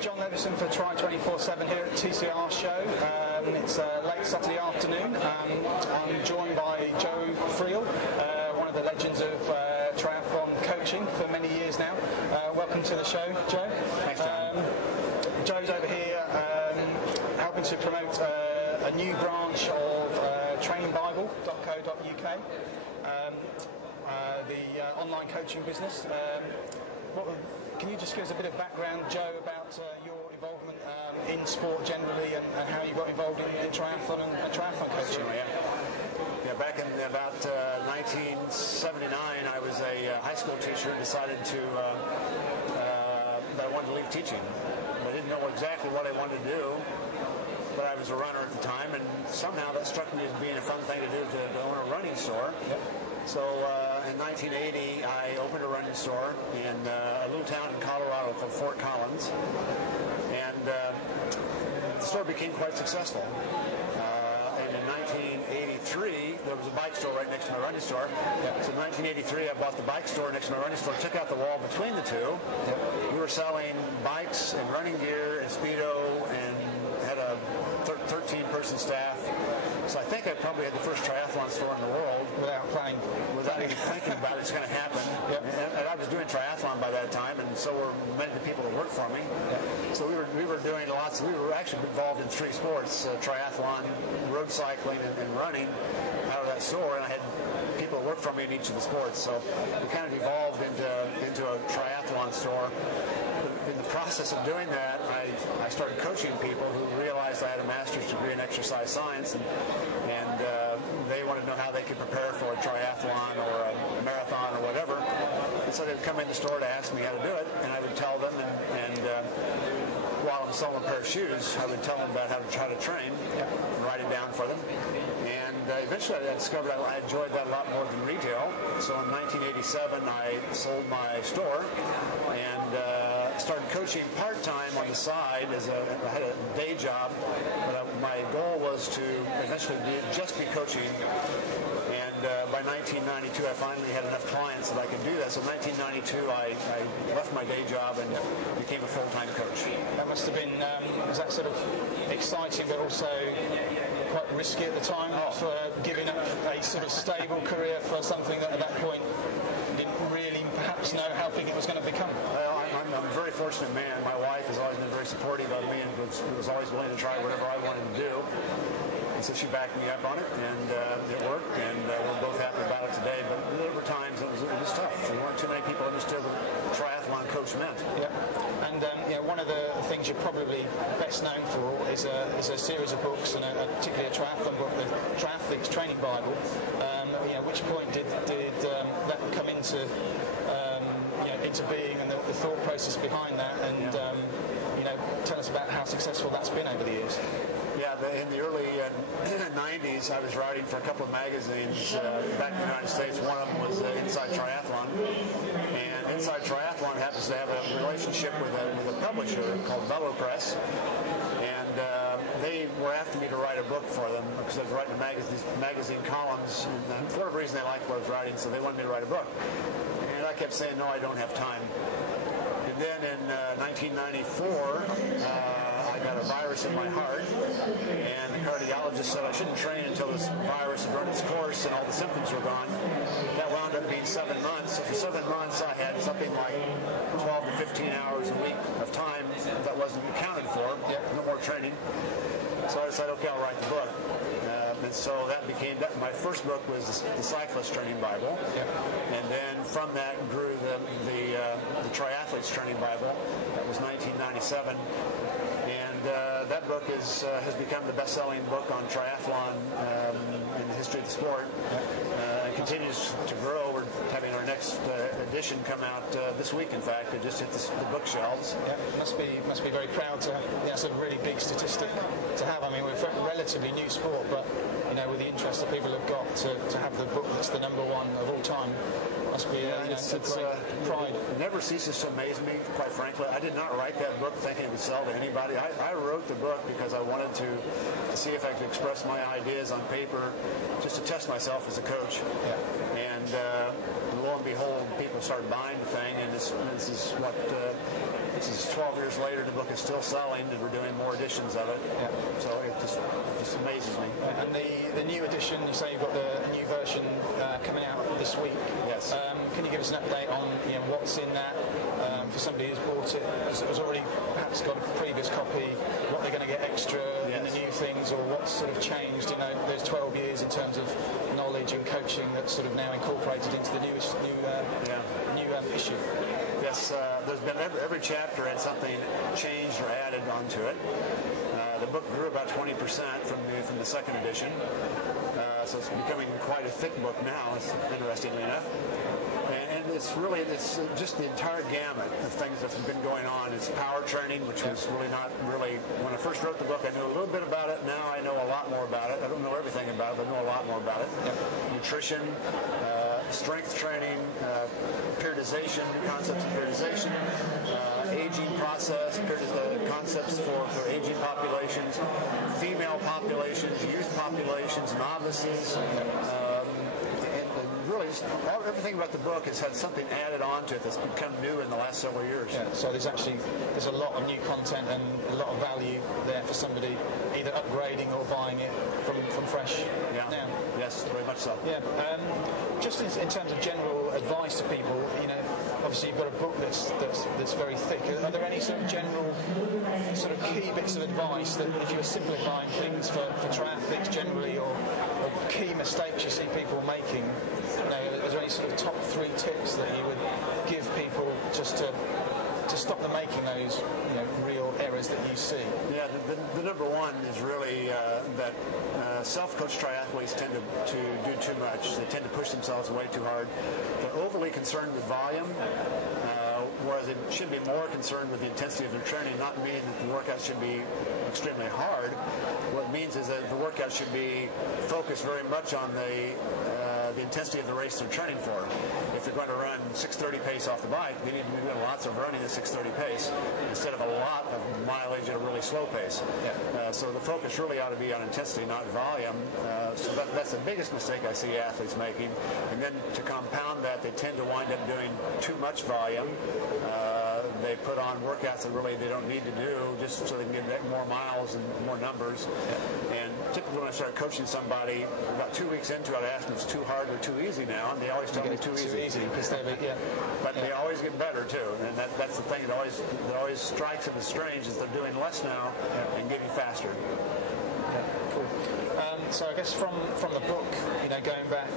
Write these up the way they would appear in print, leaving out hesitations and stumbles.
John Levison for Tri247 here at TCR Show. It's late Saturday afternoon. I'm joined by Joe Friel, one of the legends of triathlon coaching for many years now. Welcome to the show, Joe. Thanks, John. Joe's over here helping to promote a new branch of trainingbible.co.uk, the online coaching business. Can you just give us a bit of background, Joe, about your involvement in sport generally and how you got involved in triathlon and triathlon coaching? Yeah, back in about 1979, I was a high school teacher and decided that I wanted to leave teaching. I didn't know exactly what I wanted to do, but I was a runner at the time, and somehow that struck me as being a fun thing to do, to own a running store. Yep. So in 1980, I opened a running store in a little town in Colorado called Fort Collins, and the store became quite successful. And in 1983, there was a bike store right next to my running store. Yep. So in 1983, I bought the bike store next to my running store, took out the wall between the two. Yep. We were selling bikes and running gear and Speedo, and had a 13-person staff. So I think I probably had the first triathlon store in the world. Without even thinking about it's going to happen. Yep. And I was doing triathlon by that time, and so were many of the people that worked for me. Yep. So we were doing lots. We were actually involved in 3 sports: triathlon, road cycling, and running out of that store. And I had people that worked for me in each of the sports. So we kind of evolved into a triathlon store. In the process of doing that, I started coaching people who realized I had a master's degree in exercise science, and they wanted to know how they could prepare for a triathlon or a marathon or whatever. And so they'd come in the store to ask me how to do it, and I would tell them, and while I'm selling a pair of shoes, I would tell them about how to train and write it down for them. And eventually I discovered I enjoyed that a lot more than retail. So in 1987, I sold my store and started coaching part-time on the side. I had a day job, but my goal was to eventually just be coaching. And by 1992, I finally had enough clients that I could do that. So in 1992, I left my day job and became a full-time coach. That must have been, was that sort of exciting, but also quite risky at the time, for giving up a sort of stable career for something that at that point you didn't really perhaps know how big it was going to become? I'm a very fortunate man. My wife has always been very supportive of me and was always willing to try whatever I wanted to do. And so she backed me up on it, and it worked, and we're both happy about it today. But there were times it was tough. There weren't too many people who understood what triathlon coach meant. Yeah. And one of the things you're probably best known for is a series of books, and particularly a triathlon book, the Triathlete's Training Bible. At which point did that come into being, and the thought process behind that, and tell us about how successful that's been over the years. Yeah, in the early 90s, I was writing for a couple of magazines back in the United States. One of them was Inside Triathlon, and Inside Triathlon happens to have a relationship with a publisher called Bellow Press, and they were after me to write a book for them because I was writing these magazine columns, and for whatever reason they liked what I was writing, so they wanted me to write a book. And I kept saying, no, I don't have time. And then in 1994, I got a virus in my heart, and the cardiologist said I shouldn't train until this virus had run its course and all the symptoms were gone. That wound up being 7 months. So for 7 months, I had something like 12 to 15 hours a week of time that wasn't accounted for. No more training. So I decided, okay, I'll write the book. And so that became my first book was the Cyclist Training Bible, and then from that grew the Triathlete's Training Bible. That was 1997, and that book has become the best-selling book on triathlon in the history of the sport. It continues to grow. We're having our next edition come out this week. In fact, it just hit the bookshelves. Yeah, must be very proud to have that's a really big statistic to have. I mean, we're a relatively new sport, but with the interest that people have got to have the book that's the #1 of all time, must be it's pride. It never ceases to amaze me, quite frankly. I did not write that book thinking it would sell to anybody. I wrote the book because I wanted to see if I could express my ideas on paper, just to test myself as a coach. Yeah. And lo and behold, people people started buying the thing, and this is 12 years later. The book is still selling, and we're doing more editions of it. Yeah. So it just amazes me. And the new edition, you say you've got the new version coming out this week. Yes. Can you give us an update on what's in that for somebody who's bought it, has already perhaps got a previous copy, what they're going to get extra in the new things, or what's sort of changed in those 12 years in terms of knowledge and coaching that's sort of now incorporated into the new issue? Yes, there's been every chapter had something changed or added onto it. The book grew about 20% from the second edition, so it's becoming quite a thick book now, interestingly enough. And it's just the entire gamut of things that's been going on. It's power training, which was when I first wrote the book, I knew a little bit about it. Now I know a lot more about it. I don't know everything about it, but I know a lot more about it. Nutrition, strength training, periodization, concepts of periodization, aging process, concepts for aging populations, female populations, youth populations, novices, really, everything about the book has had something added on to it that's become new in the last several years. Yeah, so there's a lot of new content and a lot of value there for somebody either upgrading or buying it from fresh now. Yes, very much so. Yeah. Just in terms of general advice to people, obviously you've got a book that's very thick. Are there any sort of general sort of key bits of advice that if you were simplifying things for triathletes generally, or key mistakes you see people making? Is there any sort of top 3 tips that you would give people just to stop them making those real errors that you see? Yeah, the number one is really that self-coached triathletes tend to do too much. They tend to push themselves way too hard. They're overly concerned with volume, whereas they should be more concerned with the intensity of their training, not meaning that the workout should be extremely hard. What it means is that the workout should be focused very much on the intensity of the race they're training for. If they're going to run 6:30 pace off the bike, they need to be doing lots of running at 6:30 pace instead of a lot of mileage at a really slow pace. So the focus really ought to be on intensity, not volume. So that's the biggest mistake I see athletes making. And then to compound that, they tend to wind up doing too much volume. They put on workouts that really they don't need to do just so they can get more miles and more numbers. And typically when I start coaching somebody, about 2 weeks into it, I ask them if it's too hard or too easy now, and they always tell me too easy. But they always get better too, and that's the thing that always strikes them as strange, is they're doing less now and getting faster. Yeah, cool. So I guess from the book, going back,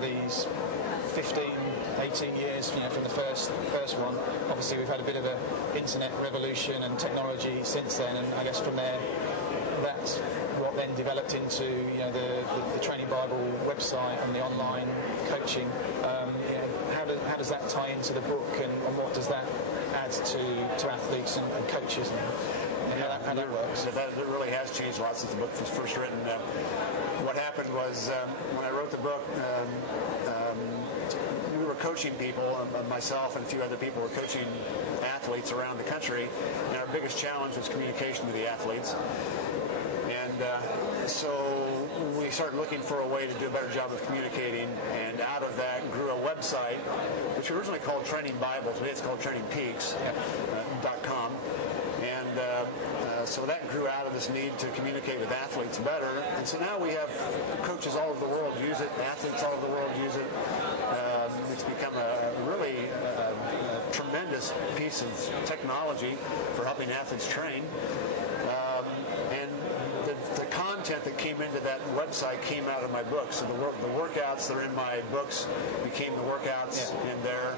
these 15, 18 years, from the first one, obviously we've had a bit of an internet revolution and technology since then, and I guess from there, that's what then developed into the Training Bible website and the online coaching. How does that tie into the book, and what does that add to athletes and coaches, and how that works? That really has changed a lot since the book was first written. What happened was when I wrote the book, we were coaching people, myself and a few other people were coaching athletes around the country, and our biggest challenge was communication to the athletes. And so we started looking for a way to do a better job of communicating, and out of that grew a website, which we originally called Training Bible. Today it's called TrainingPeaks.com. And so that grew out of this need to communicate with athletes better. And so now we have coaches all over the world use it, athletes all over the world use it. It's become a really tremendous piece of technology for helping athletes train. And the content that came into that website came out of my books. So the workouts that are in my books became the workouts in there.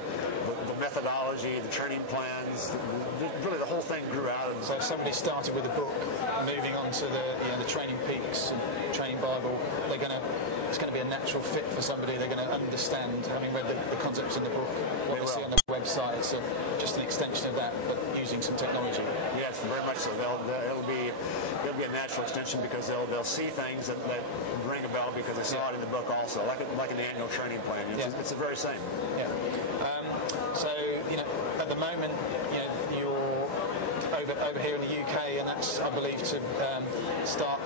The methodology, the training plans, really the whole thing grew out of it. So if somebody started with a book, moving on to the Training Peaks and Training Bible, it's going to be a natural fit for somebody. They're going to understand, having read the concepts in the book, what they see on the website. It's just an extension of that, but using some technology. Yes, very much so. It'll be a natural extension, because they'll see things that ring a bell because they saw it in the book also, like an annual training plan. It's the very same. Yeah. So at the moment, you're over here in the UK, and that's, I believe, to start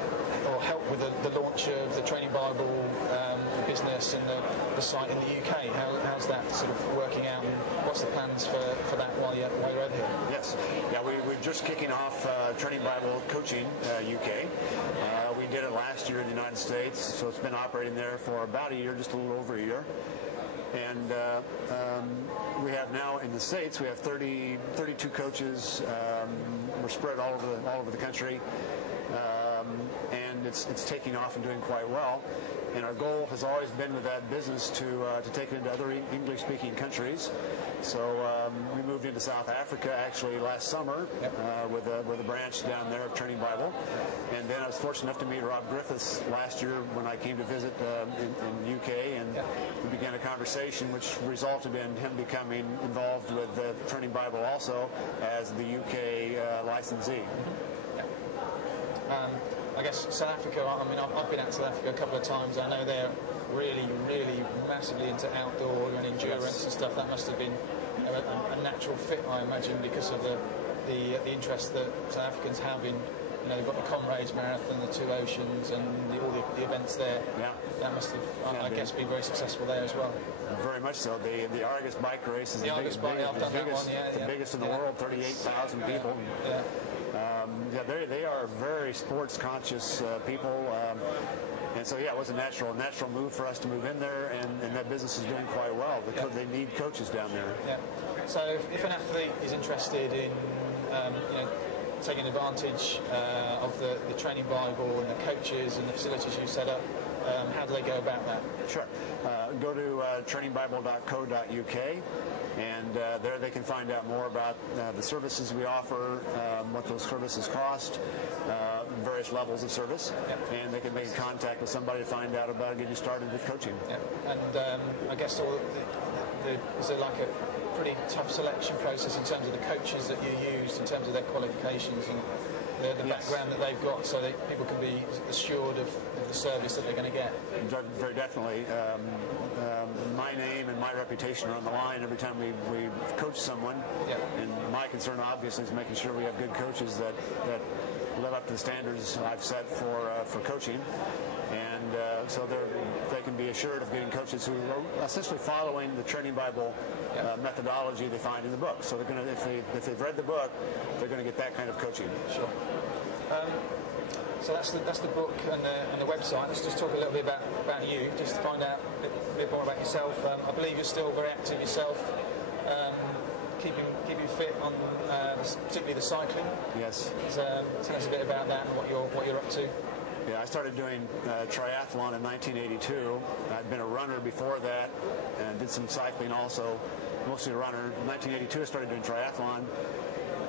or help with the launch of the Training Bible business and the site in the UK. How's that sort of working out, and what's the plans for that while you're over here? Yes. Yeah, we're just kicking off Training Bible Coaching UK. We did it last year in the United States, so it's been operating there for about a year, just a little over a year. And we have now in the States, we have 32 coaches. We're spread all over the country, and it's taking off and doing quite well. And our goal has always been with that business to take it into other English-speaking countries. So we moved into South Africa actually last summer with a branch down there of Training Bible. And then I was fortunate enough to meet Rob Griffiths last year when I came to visit in the UK, and we began a conversation which resulted in him becoming involved with Training Bible also as the UK licensee. I guess South Africa, I mean, I've been out to South Africa a couple of times. I know they're really, really massively into outdoor and endurance and stuff. That must have been a natural fit, I imagine, because of the interest that South Africans have in, you know, they've got the Comrades Marathon, the Two Oceans, and all the events there. Yeah. That must have, I guess, been very successable there as well. Very much so. The Argus bike race is the biggest in the world, 38,000 people. Yeah. They are very sports conscious people, and so it was a natural move for us to move in there, and that business is doing quite well because they need coaches down there. Yeah. So if an athlete is interested in taking advantage of the Training Bible and the coaches and the facilities you set up, how do they go about that? Sure. Go to trainingbible.co.uk, and there they can find out more about the services we offer, what those services cost, various levels of service, and they can make contact with somebody to find out about getting started with coaching. And I guess is there like a pretty tough selection process in terms of the coaches that you use, in terms of their qualifications and the background that they've got, so that people can be assured of the service that they're going to get? Very definitely. My name and my reputation are on the line every time we coach someone. And my concern, obviously, is making sure we have good coaches that live up to the standards I've set for coaching. And so they can be assured of getting coaches who are essentially following the Training Bible methodology they find in the book. So they're going to, if they've read the book, they're going to get that kind of coaching. Sure. So that's the book and the website. Let's just talk a little bit about you, just to find out a bit more about yourself. I believe you're still very active yourself, keeping fit on particularly the cycling. Yes. Tell us a bit about that and what you're up to. Yeah, I started doing triathlon in 1982. I'd been a runner before that and did some cycling also, mostly a runner. In 1982, I started doing triathlon,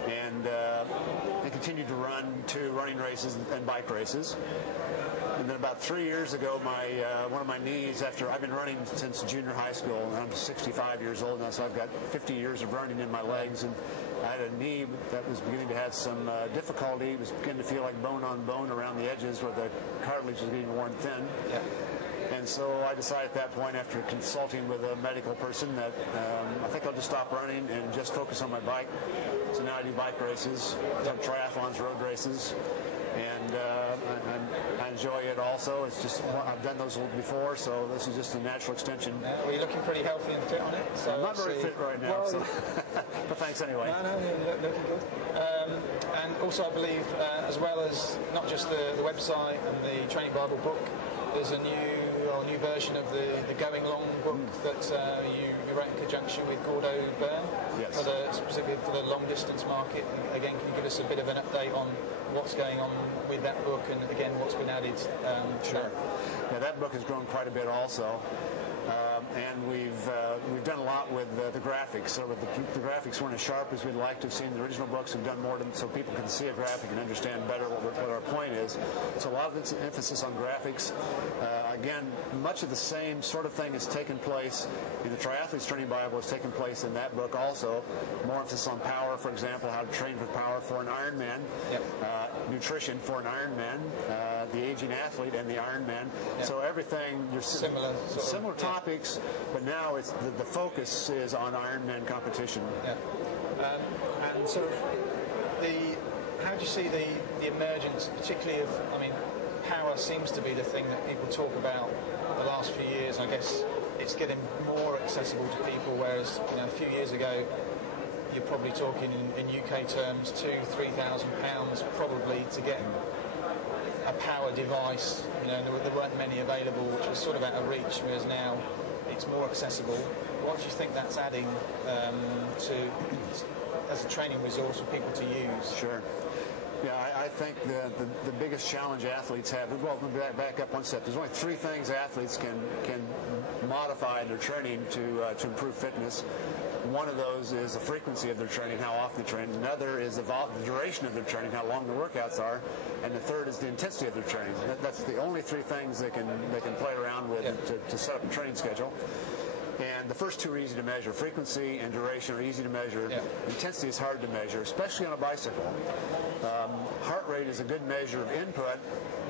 and I continued to run 2 running races and bike races. And then about 3 years ago, one of my knees, after I've been running since junior high school, and I'm 65 years old now, so I've got 50 years of running in my legs, and I had a knee that was beginning to have some difficulty. It was beginning to feel like bone on bone around the edges where the cartilage was getting worn thin. Yeah. And so I decided at that point, after consulting with a medical person, that I think I'll just stop running and just focus on my bike. So now I do bike races, triathlons, road races, and I enjoy it also. It's just, I've done those before, so this is just a natural extension. Well, you're looking pretty healthy and fit on it. So I'm not very fit right now, but thanks anyway. No, you're looking good. And also, I believe, as well as not just the website and the Training Bible book, there's a new version of the Going Long book that you wrote in conjunction with Gordo Byrne, specifically for the long distance market. Again, can you give us a bit of an update on what's going on with that book, and again what's been added? Sure. Yeah, that book has grown quite a bit also. And we've done a lot with the graphics. So the graphics weren't as sharp as we'd like to have seen in the original books. We've done more so people can see a graphic and understand better what our point is. So a lot of it's emphasis on graphics. Again, much of the same sort of thing has taken place in the Triathlete's Training Bible. Has taken place in that book also. More emphasis on power, for example, how to train for power for an Ironman, nutrition for an Ironman, the aging athlete and the Ironman. So everything, similar topics, but now it's the focus is on Ironman competition. And sort of do you see the emergence, particularly of, I mean, power seems to be the thing that people talk about the last few years. I guess it's getting more accessible to people, whereas a few years ago you're probably talking in UK terms £2,000-3,000 probably to get a power device. There weren't many available, which was sort of out of reach, whereas now it's more accessible. What do you think that's adding to as a training resource for people to use? Sure. Yeah, I think the biggest challenge athletes have, well, back up one step, there's only three things athletes can modify in their training to improve fitness. One of those is the frequency of their training, how often they train. Another is the duration of their training, how long the workouts are. And the third is the intensity of their training. That's the only three things they can play around with to set up a training schedule. And the first two are easy to measure. Frequency and duration are easy to measure. Yeah. Intensity is hard to measure, especially on a bicycle. Heart rate is a good measure of input,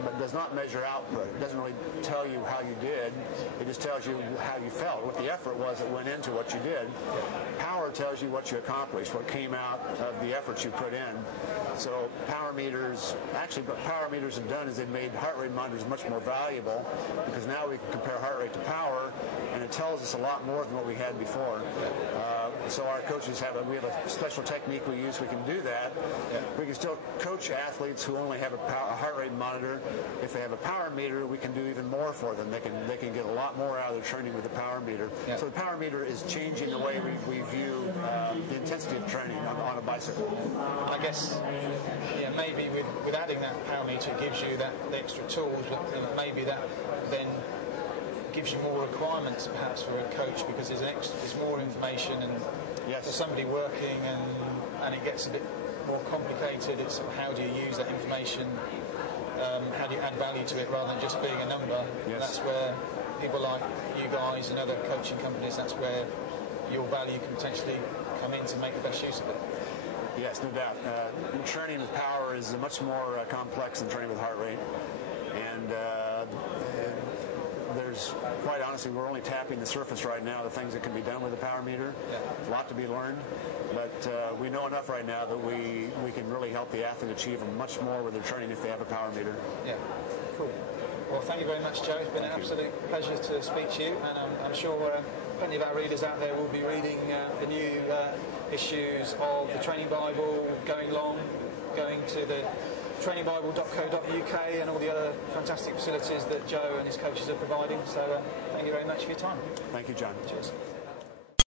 but does not measure output. It doesn't really tell you how you did. It just tells you how you felt, what the effort was that went into what you did. Power tells you what you accomplished, what came out of the efforts you put in. So power meters, actually what power meters have done is they've made heart rate monitors much more valuable, because now we can compare heart rate to power, and it tells us a lot more than what we had before. So our coaches we have a special technique we use. We can do that. Yeah. We can still coach athletes who only have a heart rate monitor. If they have a power meter, we can do even more for them. They can get a lot more out of their training with the power meter. Yeah. So the power meter is changing the way we view the intensity of training on a bicycle. I guess, maybe with adding that power meter, it gives you the extra tools, but maybe that then gives you more requirements perhaps for a coach, because there's more information, and yes, for somebody working and it gets a bit more complicated. It's how do you use that information, how do you add value to it rather than just being a number. Yes. That's where people like you guys and other coaching companies, that's where your value can potentially come in to make the best use of it. Yes, no doubt. Training with power is much more complex than training with heart rate, and there's, quite honestly, we're only tapping the surface right now, the things that can be done with a power meter. Yeah. A lot to be learned, but we know enough right now that we can really help the athlete achieve much more with their training if they have a power meter. Yeah, cool. Well, thank you very much, Joe. It's been an absolute pleasure to speak to you, and I'm sure plenty of our readers out there will be reading the new issues of the Training Bible, going to the trainingbible.co.uk and all the other fantastic facilities that Joe and his coaches are providing. So thank you very much for your time. Thank you, John. Cheers.